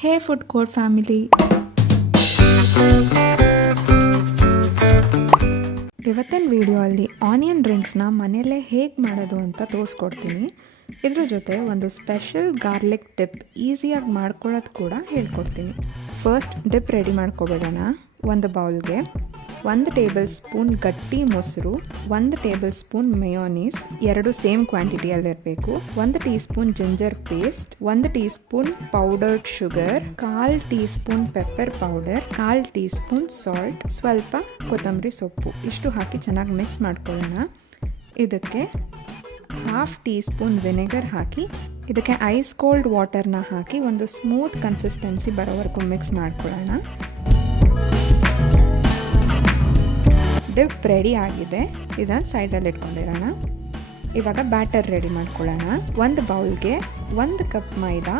ಹೇ food court family, ಇವತ್ತಿನ video ಅಲ್ಲಿ onion ರಿಂಗ್ಸ್ನ ಮನೆಯಲ್ಲೇ ಹೇಗೆ ಮಾಡೋದು ಅಂತ ತೋರಿಸ್ಕೊಡ್ತೀನಿ. ಇದ್ರ ಜೊತೆ ಒಂದು ಸ್ಪೆಷಲ್ ಗಾರ್ಲಿಕ್ ಟಿಪ್ ಈಸಿಯಾಗಿ ಮಾಡ್ಕೊಳ್ಳೋದು ಕೂಡ ಹೇಳ್ಕೊಡ್ತೀನಿ. ಫಸ್ಟ್ ಡಿಪ್ ರೆಡಿ ಮಾಡ್ಕೊಬಿಡೋಣ. ಒಂದು ಬೌಲ್ಗೆ 1 ಟೇಬಲ್ ಸ್ಪೂನ್ ಗಟ್ಟಿ ಮೊಸರು, 1 ಟೇಬಲ್ ಸ್ಪೂನ್ ಮೇಯೋನೀಸ್, 2 ಸೇಮ್ ಕ್ವಾಂಟಿಟಿಯಲ್ಲಿರಬೇಕು, 1 teaspoon ginger paste, 1 teaspoon powdered sugar, 1/4 teaspoon pepper powder, 1/4 teaspoon salt, ಸ್ವಲ್ಪ ಕೊತ್ತಂಬರಿ ಸೊಪ್ಪು. ಇಷ್ಟು ಹಾಕಿ ಚೆನ್ನಾಗಿ ಮಿಕ್ಸ್ ಮಾಡ್ಕೊಳ್ಳೋಣ. ಇದಕ್ಕೆ 1/2 ಟೀ ಸ್ಪೂನ್ ವಿನೆಗರ್ ಹಾಕಿ ಇದಕ್ಕೆ ಐಸ್ ಕೋಲ್ಡ್ ವಾಟರ್ನ ಹಾಕಿ ಒಂದು ಸ್ಮೂತ್ ಕನ್ಸಿಸ್ಟೆನ್ಸಿ ಬರೋವರೆಗೂ ಮಿಕ್ಸ್ ಮಾಡ್ಕೊಳ್ಳೋಣ. ಡಿಪ್ ರೆಡಿ ಆಗಿದೆ. ಇದನ್ನು ಸೈಡಲ್ಲಿ ಇಟ್ಕೊಂಡಿರೋಣ. ಇವಾಗ ಬ್ಯಾಟರ್ ರೆಡಿ ಮಾಡ್ಕೊಳ್ಳೋಣ. ಒಂದು ಬೌಲ್ಗೆ 1 ಕಪ್ ಮೈದಾ,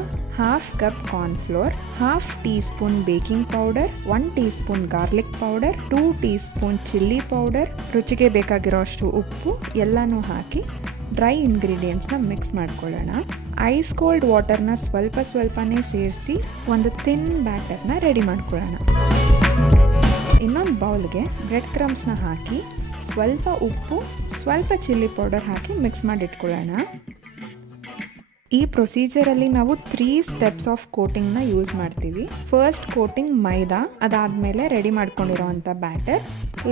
1/2 cup cornflour, 1/2 tea spoon baking powder, 1 tea spoon garlic powder, 2 tea spoon chilli powder, ರುಚಿಗೆ ಬೇಕಾಗಿರೋ ಅಷ್ಟು ಉಪ್ಪು ಎಲ್ಲನೂ ಹಾಕಿ ಡ್ರೈ ಇಂಗ್ರೀಡಿಯೆಂಟ್ಸ್ನ ಮಿಕ್ಸ್ ಮಾಡ್ಕೊಳ್ಳೋಣ. ಐಸ್ ಕೋಲ್ಡ್ ವಾಟರ್ನ ಸ್ವಲ್ಪನೇ ಸೇರಿಸಿ ಒಂದು ಥಿನ್ ಬ್ಯಾಟರ್ನ ರೆಡಿ ಮಾಡ್ಕೊಳ್ಳೋಣ. ಇನ್ನೊಂದು ಬೌಲ್ಗೆ ಬ್ರೆಡ್ ಕ್ರಮ್ಸ್ನ ಹಾಕಿ ಸ್ವಲ್ಪ ಉಪ್ಪು, ಸ್ವಲ್ಪ ಚಿಲ್ಲಿ ಪೌಡರ್ ಹಾಕಿ ಮಿಕ್ಸ್ ಮಾಡಿ ಇಟ್ಕೊಳ್ಳೋಣ. ಈ ಪ್ರೊಸೀಜರಲ್ಲಿ ನಾವು 3 ಸ್ಟೆಪ್ಸ್ ಆಫ್ ಕೋಟಿಂಗ್ನ ಯೂಸ್ ಮಾಡ್ತೀವಿ. ಫಸ್ಟ್ ಕೋಟಿಂಗ್ ಮೈದಾ, ಅದಾದಮೇಲೆ ರೆಡಿ ಮಾಡ್ಕೊಂಡಿರೋ ಅಂಥ ಬ್ಯಾಟರ್,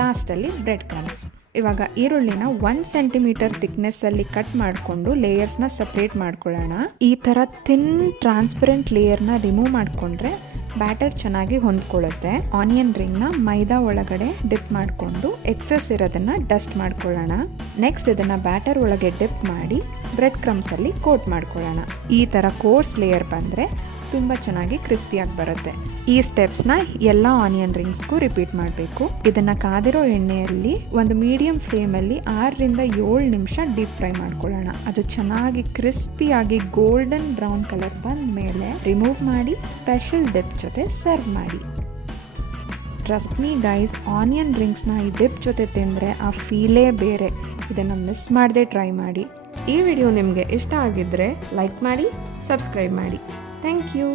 ಲಾಸ್ಟಲ್ಲಿ ಬ್ರೆಡ್ ಕ್ರಮ್ಸ್. ಇವಾಗ ಈರುಳ್ಳಿನ 1 ಸೆಂಟಿಮೀಟರ್ ಥಿಕ್ನೆಸ್ಸಲ್ಲಿ ಕಟ್ ಮಾಡಿಕೊಂಡು ಲೇಯರ್ಸ್ನ ಸಪ್ರೇಟ್ ಮಾಡ್ಕೊಳ್ಳೋಣ. ಈ ಥರ ಥಿನ್ ಟ್ರಾನ್ಸ್ಪರೆಂಟ್ ಲೇಯರ್ನ ರಿಮೂವ್ ಮಾಡಿಕೊಂಡ್ರೆ ಬ್ಯಾಟರ್ ಚೆನ್ನಾಗಿ ಹೊಂದ್ಕೊಳ್ಳುತ್ತೆ. ಆನಿಯನ್ ರಿಂಗ್ನ ಮೈದಾ ಒಳಗಡೆ ಡಿಪ್ ಮಾಡಿಕೊಂಡು ಎಕ್ಸೆಸ್ ಇರೋದನ್ನು ಡಸ್ಟ್ ಮಾಡ್ಕೊಳ್ಳೋಣ. ನೆಕ್ಸ್ಟ್ ಇದನ್ನು ಬ್ಯಾಟರ್ ಒಳಗೆ ಡಿಪ್ ಮಾಡಿ ಬ್ರೆಡ್ ಕ್ರಮ್ಸಲ್ಲಿ ಕೋಟ್ ಮಾಡ್ಕೊಳ್ಳೋಣ. ಈ ಥರ ಕೋರ್ಸ್ ಲೇಯರ್ ಬಂದರೆ ತುಂಬ ಚೆನ್ನಾಗಿ ಕ್ರಿಸ್ಪಿಯಾಗಿ ಬರುತ್ತೆ. ಈ ಸ್ಟೆಪ್ಸ್ನ ಎಲ್ಲ ಆನಿಯನ್ ರಿಂಗ್ಸ್ಗೂ ರಿಪೀಟ್ ಮಾಡಬೇಕು. ಇದನ್ನು ಕಾದಿರೋ ಎಣ್ಣೆಯಲ್ಲಿ ಒಂದು ಮೀಡಿಯಂ ಫ್ಲೇಮಲ್ಲಿ 6ರಿಂದ 7 ನಿಮಿಷ ಡೀಪ್ ಫ್ರೈ ಮಾಡ್ಕೊಳ್ಳೋಣ. ಅದು ಚೆನ್ನಾಗಿ ಕ್ರಿಸ್ಪಿಯಾಗಿ ಗೋಲ್ಡನ್ ಬ್ರೌನ್ ಕಲರ್ ಬಂದ ಮೇಲೆ ರಿಮೂವ್ ಮಾಡಿ ಸ್ಪೆಷಲ್ ಡಿಪ್ ಜೊತೆ ಸರ್ವ್ ಮಾಡಿ. ಟ್ರಸ್ಟ್ ಮೀ ಗೈಸ್, ಆನಿಯನ್ ರಿಂಗ್ಸ್ನ ಈ ಡಿಪ್ ಜೊತೆ ತಿಂದರೆ ಆ ಫೀಲೇ ಬೇರೆ. ಇದನ್ನು ಮಿಸ್ ಮಾಡದೆ ಟ್ರೈ ಮಾಡಿ. ಈ ವಿಡಿಯೋ ನಿಮಗೆ ಇಷ್ಟ ಆಗಿದ್ದರೆ ಲೈಕ್ ಮಾಡಿ, ಸಬ್ಸ್ಕ್ರೈಬ್ ಮಾಡಿ. Thank you.